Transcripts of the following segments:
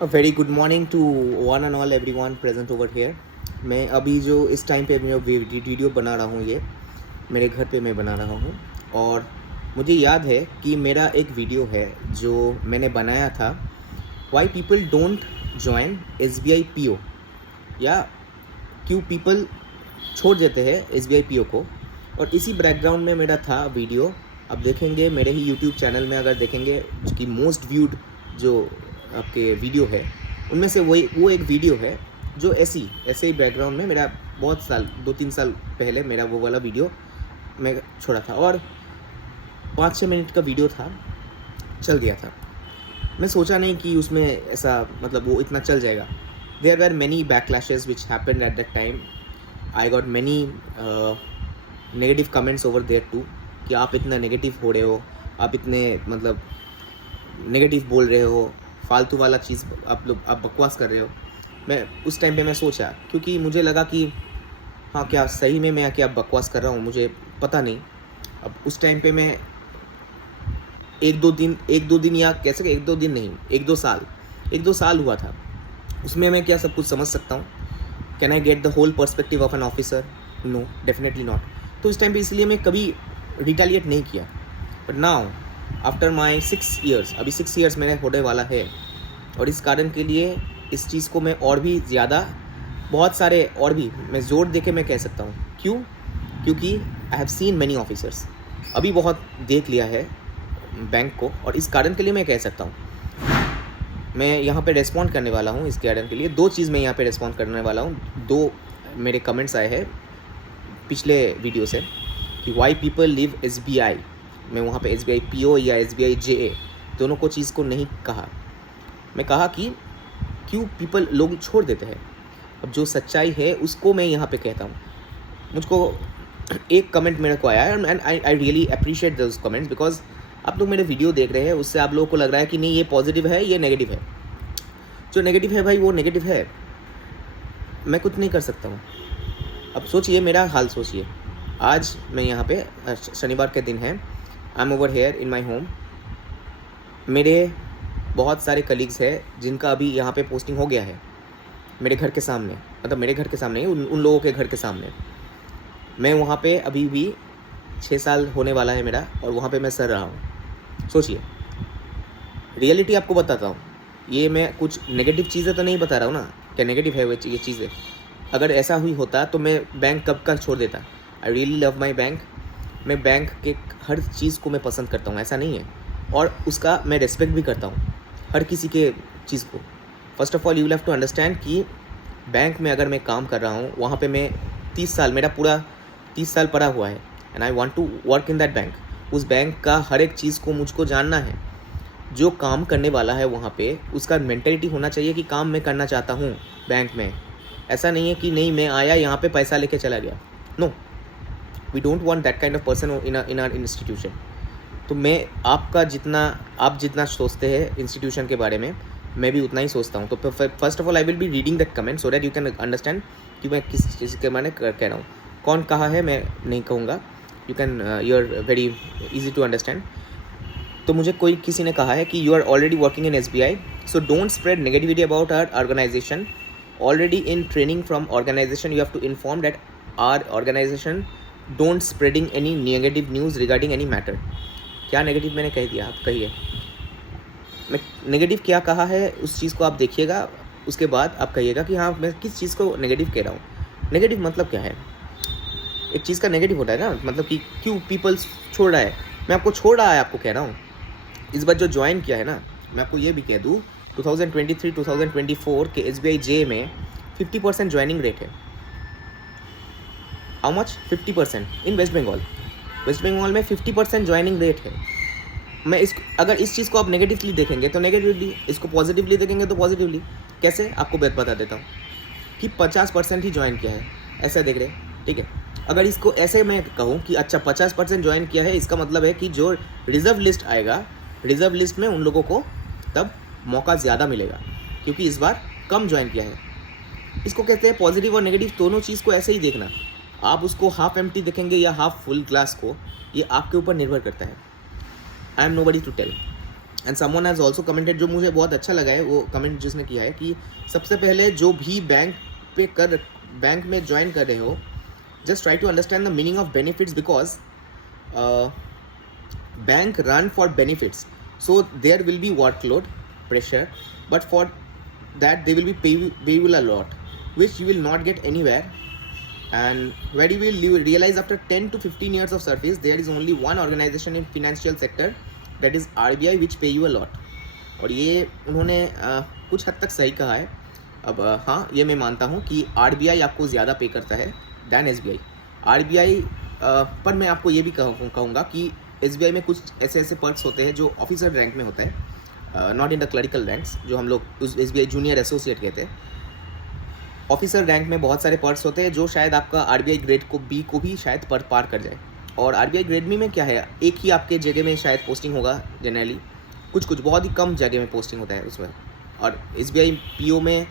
A very good morning to one and all everyone present over here. मैं अभी जो इस टाइम पे मैं वीडियो बना रहा हूँ, ये मेरे घर पे मैं बना रहा हूँ। और मुझे याद है कि मेरा एक वीडियो है जो मैंने बनाया था, why people don't join SBI PO, या क्यों पीपल छोड़ देते हैं SBI PO को। और इसी बैकग्राउंड में मेरा था वीडियो। अब देखेंगे मेरे ही यूट्यूब चैनल में, अगर देखेंगे कि मोस्ट व्यूड जो आपके वीडियो है उनमें से वो एक वीडियो है जो ऐसे ही बैकग्राउंड में मेरा बहुत साल 2-3 साल पहले मेरा वो वाला वीडियो मैं छोड़ा था, और 5-6 मिनट का वीडियो था, चल गया था। मैं सोचा नहीं कि उसमें ऐसा मतलब वो इतना चल जाएगा। There are many backlashes which happened at that time. I got many negative comments over there too, कि आप इतना नेगेटिव हो रहे हो, आप इतने मतलब नेगेटिव बोल रहे हो, फालतू वाला चीज़ आप बकवास कर रहे हो। मैं उस टाइम पे मैं सोचा, क्योंकि मुझे लगा कि हाँ, क्या सही में मैं क्या बकवास कर रहा हूँ, मुझे पता नहीं। अब उस टाइम पे मैं एक दो दिन या कैसे, एक दो दिन नहीं, 1-2 साल हुआ था। उसमें मैं क्या सब कुछ समझ सकता हूँ? Can I get the whole perspective of an officer? No, definitely not. तो उस टाइम पे इसलिए मैं कभी रिटेलिएट नहीं किया। But now after my 6 years, अभी 6 ईयर्स मेरे होने वाला है, और इस कारण के लिए इस चीज़ को मैं और भी ज़्यादा बहुत सारे और भी मैं जोर दे के मैं कह सकता हूँ। क्यों? क्योंकि I have seen many officers, अभी बहुत देख लिया है बैंक को, और इस कारण के लिए मैं कह सकता हूँ। मैं यहाँ पे रेस्पॉन्ड करने वाला हूँ इस कारण के लिए। 2 चीज़ मैं यहाँ पे रेस्पॉन्ड करने वाला हूँ। 2 मेरे कमेंट्स आए हैं पिछले वीडियो से कि वाई पीपल लीव SBI। मैं वहाँ पे SBI PO या SBI JA दोनों को चीज़ को नहीं कहा। मैं कहा कि क्यों पीपल लोग छोड़ देते हैं। अब जो सच्चाई है उसको मैं यहाँ पे कहता हूँ। मुझको एक कमेंट मेरे को आया है, and I really appreciate those comments, because आप लोग मेरे वीडियो देख रहे हैं, उससे आप लोगों को लग रहा है कि नहीं ये पॉजिटिव है, ये नेगेटिव है। जो नेगेटिव है भाई वो नेगेटिव है, मैं कुछ नहीं कर सकता हूँ। अब सोचिए, मेरा हाल सोचिए। आज मैं यहाँ पे शनिवार के दिन है, I M over here in my home. मेरे बहुत सारे कलीग्स हैं जिनका अभी यहाँ पे पोस्टिंग हो गया है मेरे घर के सामने, मतलब मेरे घर के सामने ही, उन लोगों के घर के सामने। मैं वहाँ पे अभी भी 6 साल होने वाला है मेरा, और वहाँ पे मैं सर रहा हूँ। सोचिए, रियलिटी आपको बताता हूँ। ये मैं कुछ नेगेटिव चीज़ें तो नहीं बता रहा हूँ ना, क्या नेगेटिव है ये चीज़ें। अगर ऐसा हुई होता तो मैं बैंक कब का छोड़ देता। I really love my bank. मैं बैंक के हर चीज़ को मैं पसंद करता हूँ, ऐसा नहीं है, और उसका मैं रिस्पेक्ट भी करता हूँ, हर किसी के चीज़ को। First of all you will have to understand कि बैंक में अगर मैं काम कर रहा हूँ, वहाँ पे मैं 30 साल, मेरा पूरा 30 साल पड़ा हुआ है, and I want to work in that bank. उस बैंक का हर एक चीज़ को मुझको जानना है। जो काम करने वाला है वहाँ पे, उसका मेंटेलिटी होना चाहिए कि काम मैं करना चाहता हूँ बैंक में। ऐसा नहीं है कि नहीं, मैं आया यहाँ पे पैसा लेके चला गया। No, we don't want that kind of person in our institution. तो मैं आप जितना सोचते हैं इंस्टीट्यूशन के बारे में, मैं भी उतना ही सोचता हूँ। तो first of all I will be reading that comment so that you can understand कि मैं किस चीज़ के बारे में कह रहा हूँ। कौन कहा है मैं नहीं कहूँगा, you are very easy to understand. तो मुझे किसी ने कहा है कि you are already working in SBI, so don't spread negativity about our organization. Already in training from organization, you have to inform that our organization don't spreading any negative news regarding any matter. क्या negative मैंने कह दिया, आप कहिए। मैं negative क्या कहा है उस चीज़ को आप देखिएगा, उसके बाद आप कहिएगा कि हाँ मैं किस चीज़ को नेगेटिव कह रहा हूँ। नेगेटिव मतलब क्या है? एक चीज़ का नेगेटिव होता है ना, मतलब कि क्यों पीपल छोड़ रहा है। मैं आपको छोड़ रहा है, आपको कह रहा हूँ। इस बार जो ज्वाइन किया है ना, मैं आपको ये भी कह दूँ, 2023-2024 के SBI JA में 50% ज्वाइनिंग रेट है। How much? 50% in West Bengal. West Bengal में 50% ज्वाइनिंग रेट है। मैं अगर इस चीज़ को आप नेगेटिवली देखेंगे तो नेगेटिवली, इसको पॉजिटिवली देखेंगे तो पॉजिटिवली। कैसे? आपको बता देता हूँ कि 50% ही ज्वाइन किया है, ऐसा देख रहे हैं, ठीक है। अगर इसको ऐसे मैं कहूँ कि अच्छा 50% ज्वाइन किया है, इसका मतलब है कि जो रिज़र्व लिस्ट आएगा, रिज़र्व लिस्ट में उन लोगों को तब मौका ज़्यादा मिलेगा, क्योंकि इस बार कम ज्वाइन किया है। इसको कहते हैं पॉजिटिव और नेगेटिव दोनों चीज़ को ऐसे ही देखना। आप उसको हाफ एम्प्टी देखेंगे या हाफ फुल ग्लास को, ये आपके ऊपर निर्भर करता है। I am nobody to tell. And someone has also commented, जो मुझे बहुत अच्छा लगा है वो कमेंट जिसने किया है कि सबसे पहले जो भी बैंक में ज्वाइन कर रहे हो, just try to understand the meaning of benefits, because bank run for benefits, so there will be workload pressure, but for that they will be pay you a lot, which you will not get anywhere. And where you will realize after 10 to 15 years of service, there is only one organization in financial sector, that is RBI, which pay you a lot. और ये उन्होंने कुछ हद तक सही कहा है। अब हाँ, ये मैं मानता हूँ कि RBI आपको ज़्यादा पे करता है दैन SBI। RBI पर मैं आपको ये भी कहूँगा कि SBI में कुछ ऐसे पर्क्स होते हैं जो ऑफिसर रैंक में होता है, not in the clerical ranks, जो हम लोग उस SBI जूनियर एसोसिएट कहते हैं। ऑफिसर रैंक में बहुत सारे पर्क्स होते हैं जो शायद आपका RBI ग्रेड को B को भी शायद पार कर जाए। और RBI ग्रेड B में क्या है, एक ही आपके जगह में शायद पोस्टिंग होगा जनरली, कुछ बहुत ही कम जगह में पोस्टिंग होता है उसमें। और SBI PO में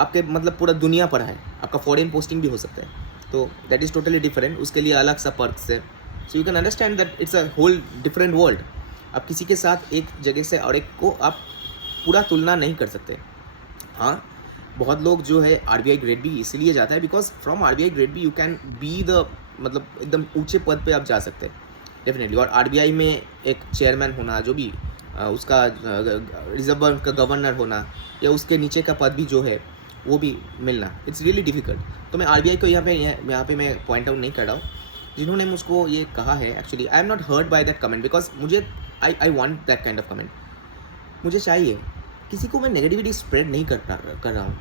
आपके मतलब पूरा दुनिया पर है, आपका फॉरेन पोस्टिंग भी हो सकता है, तो दैट इज़ टोटली डिफरेंट, उसके लिए अलग सा पर्क्स है। So you can understand that it's a whole different world. आप किसी के साथ एक जगह से और एक को आप पूरा तुलना नहीं कर सकते। हाँ, बहुत लोग जो है RBI ग्रेड B इसलिए जाता है because from RBI grade B you can be the मतलब एकदम ऊँचे पद पे आप जा सकते हैं डेफिनेटली। और RBI में एक चेयरमैन होना, जो भी उसका रिजर्व बैंक का गवर्नर होना, या उसके नीचे का पद भी जो है वो भी मिलना, इट्स रियली डिफ़िकल्ट। तो मैं RBI को यहाँ पे मैं पॉइंट आउट नहीं कर रहा हूँ। जिन्होंने मुझको ये कहा है, actually I am not hurt by that comment, because मुझे I want that kind of comment. मुझे चाहिए, किसी को मैं नेगेटिविटी स्प्रेड नहीं कर रहा हूँ,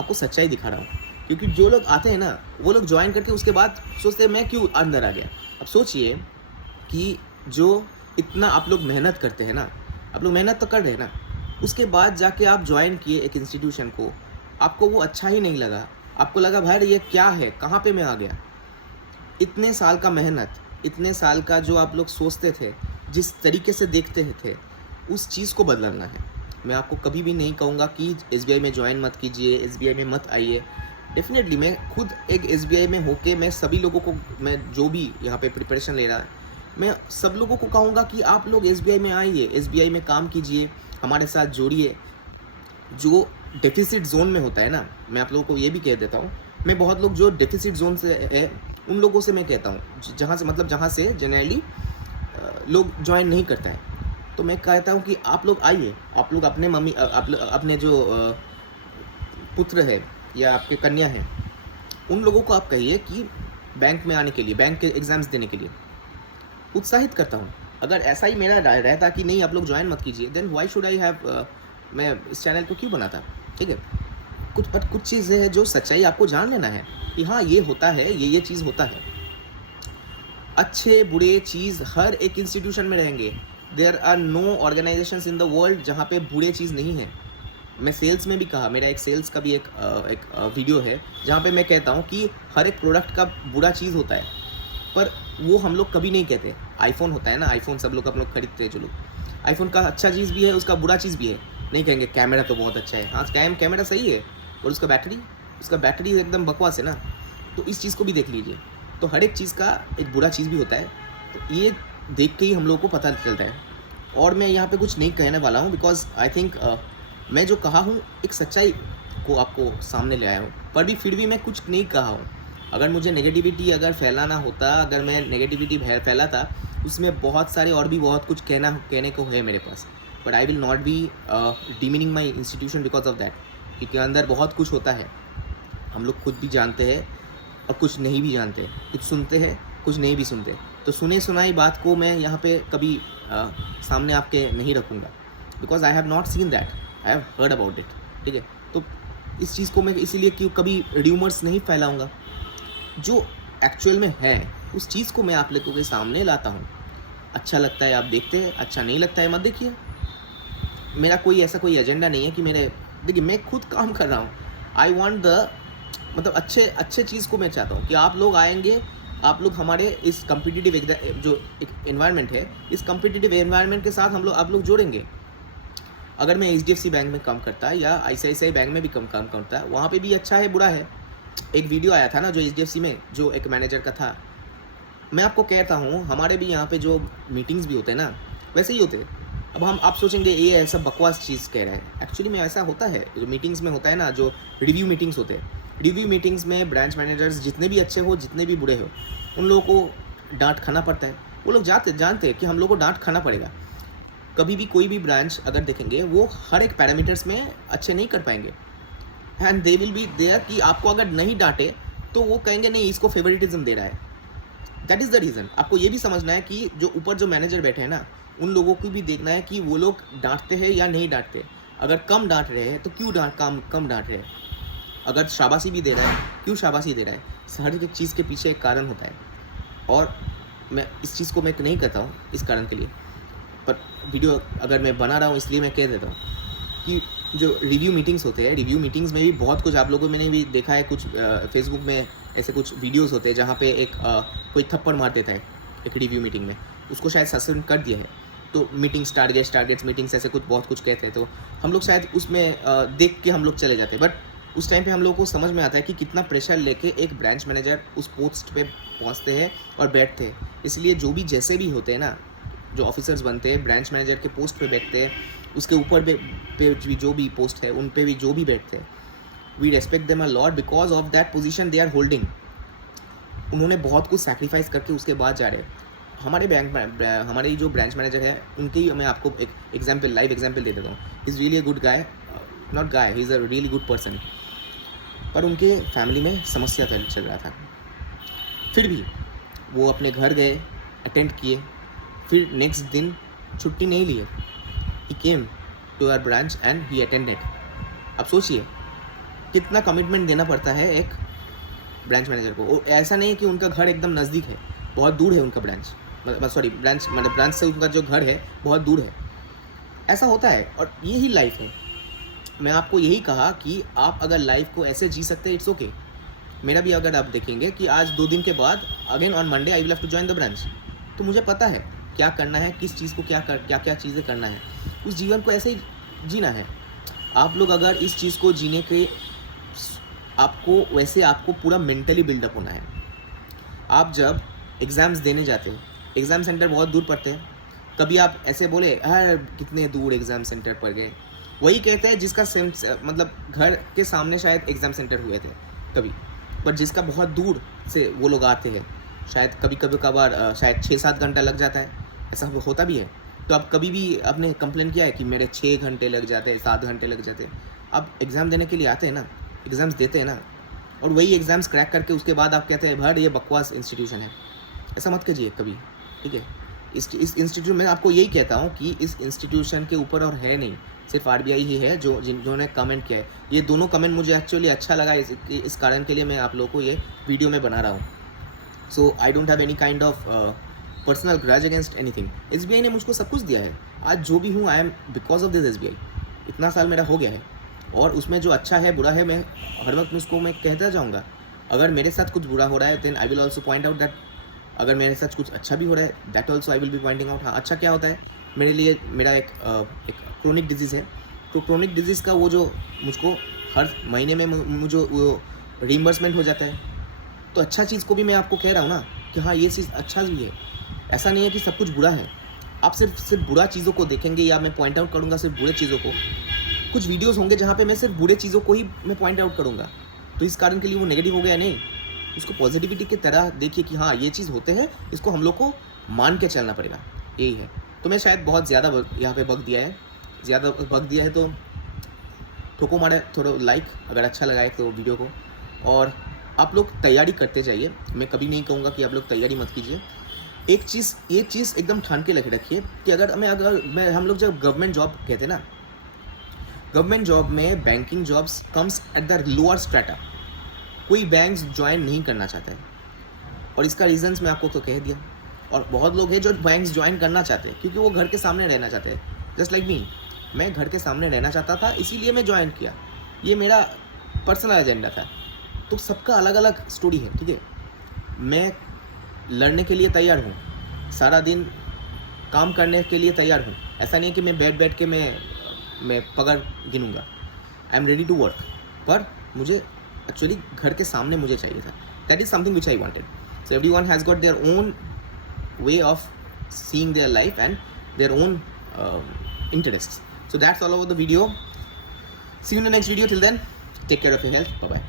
आपको सच्चाई दिखा रहा हूँ। क्योंकि जो लोग आते हैं ना, वो लोग ज्वाइन करके उसके बाद सोचते हैं मैं क्यों अंदर आ गया। अब सोचिए कि जो इतना आप लोग मेहनत करते हैं ना, आप लोग मेहनत तो कर रहे हैं ना, उसके बाद जाके आप ज्वाइन किए एक इंस्टीट्यूशन को, आपको वो अच्छा ही नहीं लगा, आपको लगा भाई ये क्या है, कहाँ पे मैं आ गया। इतने साल का मेहनत, इतने साल का जो आप लोग सोचते थे, जिस तरीके से देखते थे, उस चीज़ को बदलना है। मैं आपको कभी भी नहीं कहूँगा कि SBI में ज्वाइन मत कीजिए, SBI में मत आइए। डेफिनेटली मैं खुद एक SBI में होके मैं सभी लोगों को, मैं जो भी यहाँ पे प्रिपरेशन ले रहा है, मैं सब लोगों को कहूँगा कि आप लोग SBI में आइए, SBI में काम कीजिए, हमारे साथ जोड़िए। जो डेफिसिट जोन में होता है ना, मैं आप लोगों को ये भी कह देता हूँ, मैं बहुत लोग जो डेफिसिट जोन से है उन लोगों से मैं कहता हूँ, जहाँ से जनरली लोग ज्वाइन नहीं करता है, तो मैं कहता हूँ कि आप लोग आइए, आप लोग अपने अपने जो पुत्र है या आपके कन्या है, उन लोगों को आप कहिए कि बैंक में आने के लिए, बैंक के एग्ज़ाम्स देने के लिए उत्साहित करता हूँ। अगर ऐसा ही मेरा रहता कि नहीं आप लोग ज्वाइन मत कीजिए, then why should I have, मैं इस चैनल को क्यों बनाता, ठीक है। कुछ चीज़ें हैं जो सच्चाई आपको जान लेना है कि हाँ ये होता है, ये चीज़ होता है। अच्छे बुरे चीज़ हर एक इंस्टीट्यूशन में रहेंगे। There are no organizations in the world जहाँ पे बुरे चीज़ नहीं है। मैं सेल्स में भी कहा, मेरा एक सेल्स का भी एक वीडियो है जहाँ पे मैं कहता हूँ कि हर एक प्रोडक्ट का बुरा चीज़ होता है, पर वो हम लोग कभी नहीं कहते। आईफोन होता है ना, आईफोन सब लोग खरीदते हैं, जो लोग आईफोन का अच्छा चीज़ भी है, उसका बुरा चीज़ भी है। नहीं कहेंगे कैमरा तो बहुत अच्छा है, हाँ कैमरा सही है, और उसका बैटरी एकदम बकवास है ना। तो इस चीज़ को भी देख लीजिए। तो हर एक चीज़ का एक बुरा चीज़ भी होता है, तो ये देख के ही हम लोग को पता चलता है। और मैं यहाँ पे कुछ नहीं कहने वाला हूँ, बिकॉज आई थिंक मैं जो कहा हूँ एक सच्चाई को आपको सामने ले आया हूँ, पर भी फिर भी मैं कुछ नहीं कहा हूँ। अगर मुझे नेगेटिविटी अगर फैलाना होता, अगर मैं नेगेटिविटी फैलाता, उसमें बहुत सारे और भी बहुत कुछ कहने को है मेरे पास, but I will not be demeaning my institution because of that. क्योंकि अंदर बहुत कुछ होता है, हम लोग खुद भी जानते हैं और कुछ नहीं भी जानते, कुछ सुनते हैं कुछ नहीं भी सुनते। तो सुने सुनाई बात को मैं यहाँ पे कभी सामने आपके नहीं रखूँगा, because I have not seen that, I have heard about it, ठीक है। तो इस चीज़ को मैं इसीलिए क्यों कभी र्यूमर्स नहीं फैलाऊँगा, जो एक्चुअल में है उस चीज़ को मैं आप लोगों के सामने लाता हूँ। अच्छा लगता है आप देखते हैं, अच्छा नहीं लगता है मत देखिए। मेरा कोई एजेंडा नहीं है कि देखिए मैं खुद काम कर रहा हूँ। आई वांट द मतलब अच्छे चीज़ को मैं चाहता हूँ कि आप लोग आएंगे, आप लोग हमारे इस कम्पिटिटिव जो एक एनवायरनमेंट है, इस कम्पिटिटिव एनवायरनमेंट के साथ आप लोग जोड़ेंगे। अगर मैं HDFC बैंक में काम करता या ICICI बैंक में भी काम करता, वहाँ पे भी अच्छा है बुरा है। एक वीडियो आया था ना जो HDFC में जो एक मैनेजर का था, मैं आपको कहता हूँ हमारे भी यहाँ पे जो मीटिंग्स भी होते हैं ना, वैसे ही होते हैं। अब हम आप सोचेंगे ये ऐसा बकवास चीज़ कह रहा है, एक्चुअली में ऐसा होता है। जो मीटिंग्स में होता है ना, जो रिव्यू मीटिंग्स होते हैं, रिव्यू मीटिंग्स में ब्रांच मैनेजर्स जितने भी अच्छे हो, जितने भी बुरे हो, उन लोगों को डांट खाना पड़ता है। वो लोग जानते हैं कि हम लोग को डांट खाना पड़ेगा। कभी भी कोई भी ब्रांच अगर देखेंगे, वो हर एक पैरामीटर्स में अच्छे नहीं कर पाएंगे, and they will be there कि आपको अगर नहीं डांटे तो वो कहेंगे नहीं, इसको फेवरेटिज्म दे रहा है। That is the reason. आपको ये भी समझना है कि जो ऊपर जो मैनेजर बैठे हैं ना, उन लोगों को भी देखना है कि वो लोग डांटते हैं या नहीं डांटते। अगर कम डांट रहे हैं तो क्यों कम डांट रहे हैं। अगर शाबाशी भी दे रहा है, क्यों शाबाशी दे रहा है। हर एक चीज़ के पीछे एक कारण होता है, और मैं इस चीज़ को मैं नहीं कहता हूँ इस कारण के लिए, पर वीडियो अगर मैं बना रहा हूँ इसलिए मैं कह देता हूँ कि जो रिव्यू मीटिंग्स होते हैं, रिव्यू मीटिंग्स में भी बहुत कुछ आप लोगों मैंने भी देखा है। कुछ फेसबुक में ऐसे कुछ वीडियोस होते हैं जहाँ पे एक कोई थप्पड़ मार देता है एक रिव्यू मीटिंग में, उसको शायद सस्पेंड कर दिया है। तो मीटिंग्स टारगेट्स मीटिंग्स ऐसे कुछ बहुत कुछ कहते हैं, तो हम लोग शायद उसमें देख के हम लोग चले जाते हैं। बट उस टाइम पे हम लोगों को समझ में आता है कि कितना प्रेशर लेके एक ब्रांच मैनेजर उस पोस्ट पे पहुँचते हैं और बैठते हैं। इसलिए जो भी जैसे भी होते हैं ना, जो ऑफिसर्स बनते हैं, ब्रांच मैनेजर के पोस्ट पे बैठते हैं, उसके ऊपर पे भी जो भी पोस्ट है उन पे भी जो भी बैठते हैं, we respect them a lot because of that position they are holding. उन्होंने बहुत कुछ सैक्रिफाइस करके उसके बाद जा रहे हैं। हमारे जो ब्रांच मैनेजर है, उनके ही मैं आपको एक लाइव एग्जाम्पल दे देता हूँ। Is really a good guy, not guy, he is a really good person. पर उनके फैमिली में समस्या चल रहा था, फिर भी वो अपने घर गए, अटेंड किए, फिर नेक्स्ट दिन छुट्टी नहीं लिए। He came to our branch and he attended. अब सोचिए कितना कमिटमेंट देना पड़ता है एक ब्रांच मैनेजर को। ऐसा नहीं है कि उनका घर एकदम नज़दीक है, बहुत दूर है उनका ब्रांच, ब्रांच से उनका जो घर है बहुत दूर है। ऐसा होता है, और यही लाइफ है। मैं आपको यही कहा कि आप अगर लाइफ को ऐसे जी सकते हैं, इट्स ओके। मेरा भी अगर आप देखेंगे कि आज 2 दिन के बाद again on Monday I will have to join the branch, तो मुझे पता है क्या करना है, किस चीज़ को क्या चीज़ें करना है। उस जीवन को ऐसे ही जीना है। आप लोग अगर इस चीज़ को जीने के आपको पूरा मेंटली बिल्डअप होना है। आप जब एग्ज़ाम्स देने जाते हो, एग्ज़ाम सेंटर बहुत दूर पड़ते हैं। कभी आप ऐसे बोले, यार कितने दूर एग्ज़ाम सेंटर पड़ गए। वही कहते हैं जिसका मतलब घर के सामने शायद एग्ज़ाम सेंटर हुए थे कभी, पर जिसका बहुत दूर से वो लोग आते हैं, शायद कभार शायद 6-7 घंटा लग जाता है। ऐसा होता भी है। तो आप कभी भी आपने कंप्लेन किया है कि मेरे 6 घंटे लग जाते हैं, 7 घंटे लग जाते हैं। आप एग्ज़ाम देने के लिए आते हैं ना, एग्ज़ाम्स देते हैं ना, और वही एग्ज़ाम्स क्रैक करके उसके बाद आप कहते हैं भाई ये बकवास इंस्टीट्यूशन है। ऐसा मत कीजिए कभी, ठीक है। इस इंस्टीट्यूट में आपको यही कहता हूँ कि इस इंस्टीट्यूशन के ऊपर और है नहीं, सिर्फ आरबीआई ही है जिन्होंने कमेंट किया है। ये दोनों कमेंट मुझे एक्चुअली अच्छा लगा, इस कारण के लिए मैं आप लोगों को ये वीडियो में बना रहा हूँ। So I don't have any kind of personal grudge against anything. SBI ने मुझको सब कुछ दिया है। आज जो भी हूँ I am because of this SBI. इतना साल मेरा हो गया है, और उसमें जो अच्छा है बुरा है, मैं हर वक्त उसको मैं कहता जाऊँगा। अगर मेरे साथ कुछ बुरा हो रहा है then I will also point out that. अगर मेरे साथ कुछ अच्छा भी हो रहा है that also I will be pointing out. हाँ, अच्छा क्या होता है मेरे लिए, मेरा एक क्रोनिक डिजीज़ है। तो क्रोनिक डिजीज़ का वो जो मुझको हर महीने में मुझे वो रीइंबर्समेंट हो जाता है। तो अच्छा चीज़ को भी मैं आपको कह रहा हूँ ना कि हाँ ये चीज़ अच्छा भी है। ऐसा नहीं है कि सब कुछ बुरा है। आप सिर्फ बुरा चीज़ों को देखेंगे, या मैं पॉइंट आउट करूँगा सिर्फ बुरे चीज़ों को। कुछ वीडियोस होंगे जहाँ पे मैं सिर्फ बुरे चीज़ों को ही मैं पॉइंट आउट करूँगा, तो इस कारण के लिए वो नेगेटिव हो गया नहीं। उसको पॉजिटिविटी की तरह देखिए कि हाँ ये चीज़ होते हैं, इसको हम लोग को मान के चलना पड़ेगा, यही है। तो मैं शायद बहुत ज़्यादा यहाँ पे बक दिया है, तो ठोको मारे थोड़ा लाइक अगर अच्छा लगा है तो वीडियो को। और आप लोग तैयारी करते जाइए, मैं कभी नहीं कहूँगा कि आप लोग तैयारी मत कीजिए। एक चीज़ एकदम ठान के रखिए कि अगर हम लोग जब गवर्नमेंट जॉब कहते हैं ना, गवर्नमेंट जॉब में banking jobs comes at the lower strata. कोई बैंक्स ज्वाइन नहीं करना चाहता है, और इसका रीजंस मैं आपको तो कह दिया। और बहुत लोग हैं जो बैंक्स ज्वाइन करना चाहते हैं क्योंकि वो घर के सामने रहना चाहते हैं। जस्ट लाइक मी, मैं घर के सामने रहना चाहता था, इसीलिए मैं ज्वाइन किया। ये मेरा पर्सनल एजेंडा था। तो सबका अलग अलग स्टोरी है, ठीक है। मैं लड़ने के लिए तैयार हूँ, सारा दिन काम करने के लिए तैयार हूँ। ऐसा नहीं है कि मैं बैठ के मैं पगार गिनूँगा। I am ready to work, पर मुझे एक्चुअली घर के सामने मुझे चाहिए था। That is something which I wanted. So everyone has got their own way of seeing their life and their own interests. So that's all about the video. See you in the next video. Till then, take care of your health. Bye bye.